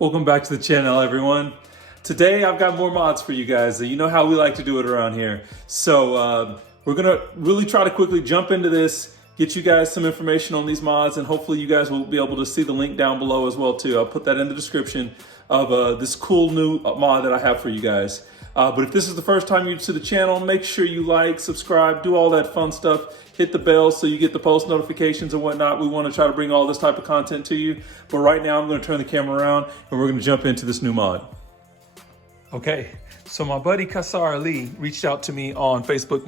Welcome back to the channel, everyone. Today I've got more mods for you guys. You know how we like to do it around here. So we're gonna really try to quickly jump into this, get you guys some information on these mods, and hopefully you guys will be able to see the link down below as well too. I'll put that in the description of this cool new mod that I have for you guys. But if this is the first time you're to the channel, make sure you like, subscribe, do all that fun stuff. Hit the bell so you get the post notifications and whatnot. We want to try to bring all this type of content to you. But right now I'm going to turn the camera around and we're going to jump into this new mod. Okay, so my buddy Kassar Ali reached out to me on Facebook,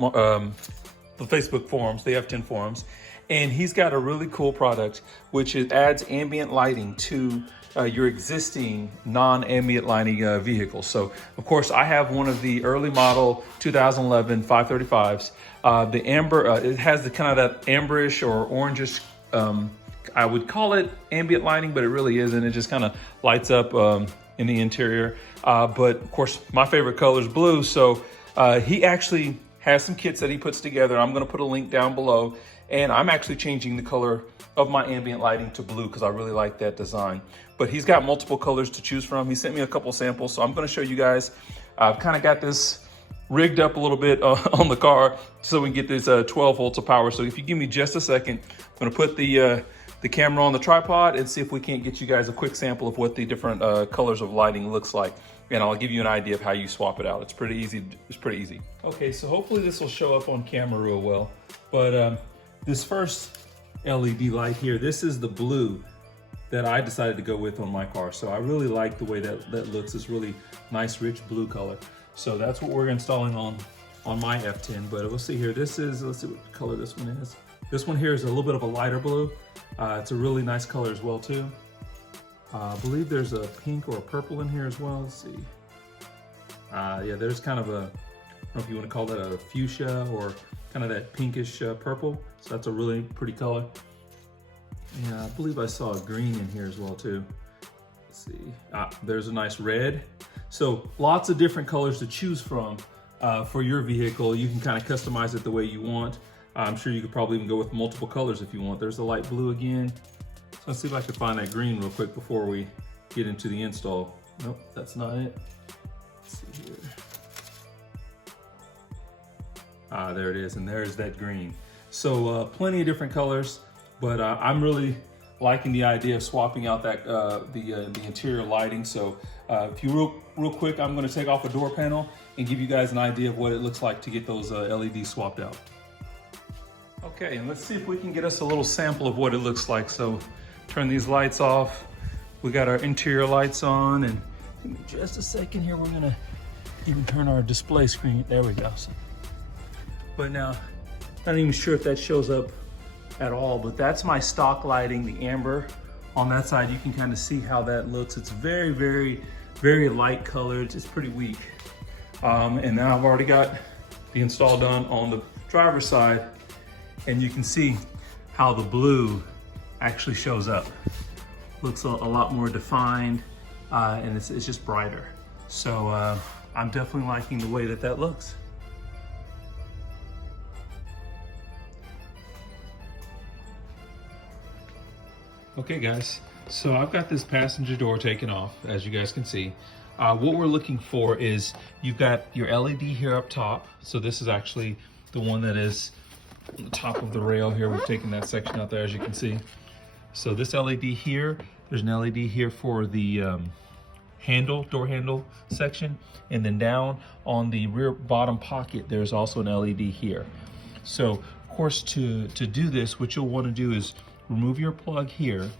the Facebook forums, the F10 forums, and he's got a really cool product which adds ambient lighting to your existing non-ambient lighting vehicle. So of course I have one of the early model 2011 535s. The amber, it has the kind of that amberish or orangish, I would call it ambient lighting, but it really isn't. It just kind of lights up in the interior. But of course my favorite color is blue. So he actually has some kits that he puts together. I'm gonna put a link down below, and I'm actually changing the color of my ambient lighting to blue because I really like that design. But he's got multiple colors to choose from. He sent me a couple samples, so I'm gonna show you guys. I've kind of got this rigged up a little bit on the car so we can get this 12 volts of power. So if you give me just a second, I'm gonna put the camera on the tripod and see if we can't get you guys a quick sample of what the different colors of lighting looks like. And I'll give you an idea of how you swap it out. It's pretty easy. It's pretty easy. Okay, so hopefully this will show up on camera real well. But this first LED light here, this is the blue that I decided to go with on my car. So I really like the way that looks. It's really nice, rich blue color. So that's what we're installing on my F10. But we'll see here. This is, let's see what color this one is. This one here is a little bit of a lighter blue. It's a really nice color as well too. I believe there's a pink or a purple in here as well. Let's see. Yeah, there's kind of a, I don't know if you want to call that a fuchsia or kind of that pinkish purple. So that's a really pretty color. Yeah, I believe I saw a green in here as well too. Let's see. There's a nice red. So lots of different colors to choose from for your vehicle. You can kind of customize it the way you want. I'm sure you could probably even go with multiple colors if you want. There's the light blue again. So let's see if I can find that green real quick before we get into the install. Nope, that's not it. Let's see here. There it is, and there's that green. So plenty of different colors, but I'm really liking the idea of swapping out that the interior lighting. So if you real quick, I'm going to take off a door panel and give you guys an idea of what it looks like to get those LEDs swapped out. Okay, and let's see if we can get us a little sample of what it looks like. So turn these lights off. We got our interior lights on, and give me just a second here. We're gonna even turn our display screen. There we go. But now, not even sure if that shows up at all, but that's my stock lighting, the amber. On that side, you can kind of see how that looks. It's very, very, very light colored. It's pretty weak. And then I've already got the install done on the driver's side, and you can see how the blue actually shows up. Looks a lot more defined, and it's just brighter. So I'm definitely liking the way that looks. Okay guys, so I've got this passenger door taken off, as you guys can see. What we're looking for is, you've got your LED here up top. So this is actually the one that is on the top of the rail here. We've taken that section out there, as you can see. So this LED here, there's an LED here for the door handle section. And then down on the rear bottom pocket, there's also an LED here. So of course, to do this, what you'll want to do is remove your plug here.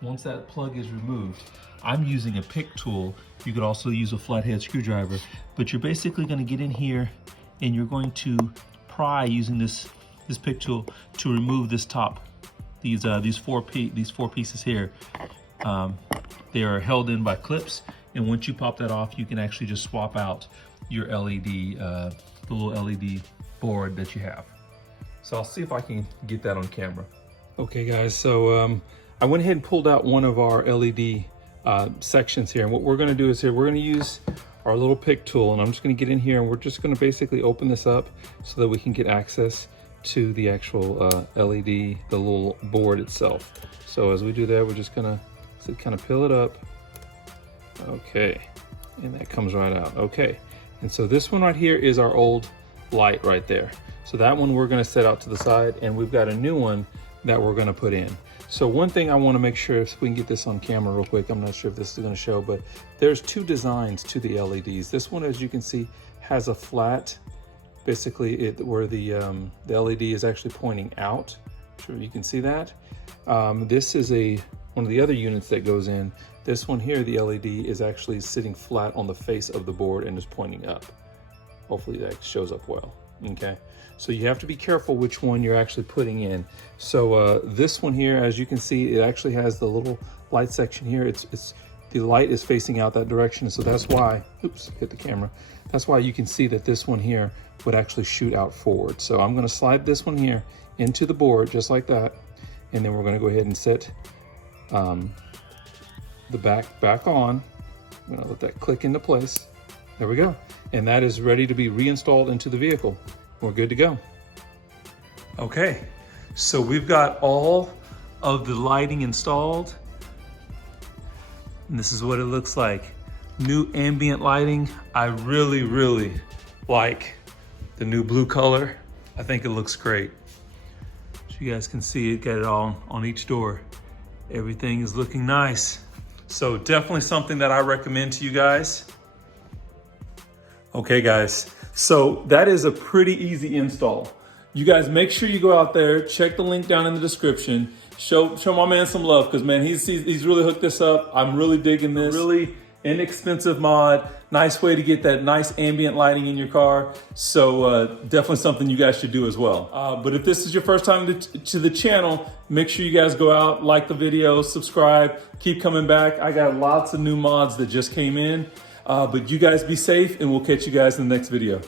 Once that plug is removed, I'm using a pick tool. You could also use a flathead screwdriver, but you're basically going to get in here and you're going to pry using this pick tool to remove this top. These four pieces here. They are held in by clips, and once you pop that off, you can actually just swap out your LED, the little LED board that you have. So I'll see if I can get that on camera. Okay guys, so I went ahead and pulled out one of our LED sections here, and what we're going to do is we're going to use our little pick tool, and I'm just going to get in here and we're just going to basically open this up so that we can get access to the actual LED, the little board itself. So as we do that, we're just going to kind of peel it up Okay, and that comes right out. Okay, and so this one right here is our old light right there. So that one we're gonna set out to the side, and we've got a new one that we're gonna put in. So one thing I wanna make sure, if we can get this on camera real quick, I'm not sure if this is gonna show, but there's two designs to the LEDs. This one, as you can see, has a flat, basically where the LED is actually pointing out. Sure you can see that. This is one of the other units that goes in. This one here, the LED is actually sitting flat on the face of the board and is pointing up. Hopefully that shows up well, okay? So you have to be careful which one you're actually putting in. So this one here, as you can see, it actually has the little light section here. The light is facing out that direction, so that's why, oops, hit the camera. That's why you can see that this one here would actually shoot out forward. So I'm gonna slide this one here into the board, just like that, and then we're gonna go ahead and set the back on. I'm gonna let that click into place. There we go. And that is ready to be reinstalled into the vehicle. We're good to go. Okay, so we've got all of the lighting installed. And this is what it looks like. New ambient lighting. I really, really like the new blue color. I think it looks great. So you guys can see it, got it all on each door. Everything is looking nice. So definitely something that I recommend to you guys. Okay guys, so that is a pretty easy install. You guys make sure you go out there, check the link down in the description, show my man some love, because man, he's really hooked this up. I'm really digging this. Really inexpensive mod, nice way to get that nice ambient lighting in your car. So definitely something you guys should do as well. But if this is your first time to the channel, make sure you guys go out, like the video, subscribe, keep coming back. I got lots of new mods that just came in. But you guys be safe, and we'll catch you guys in the next video.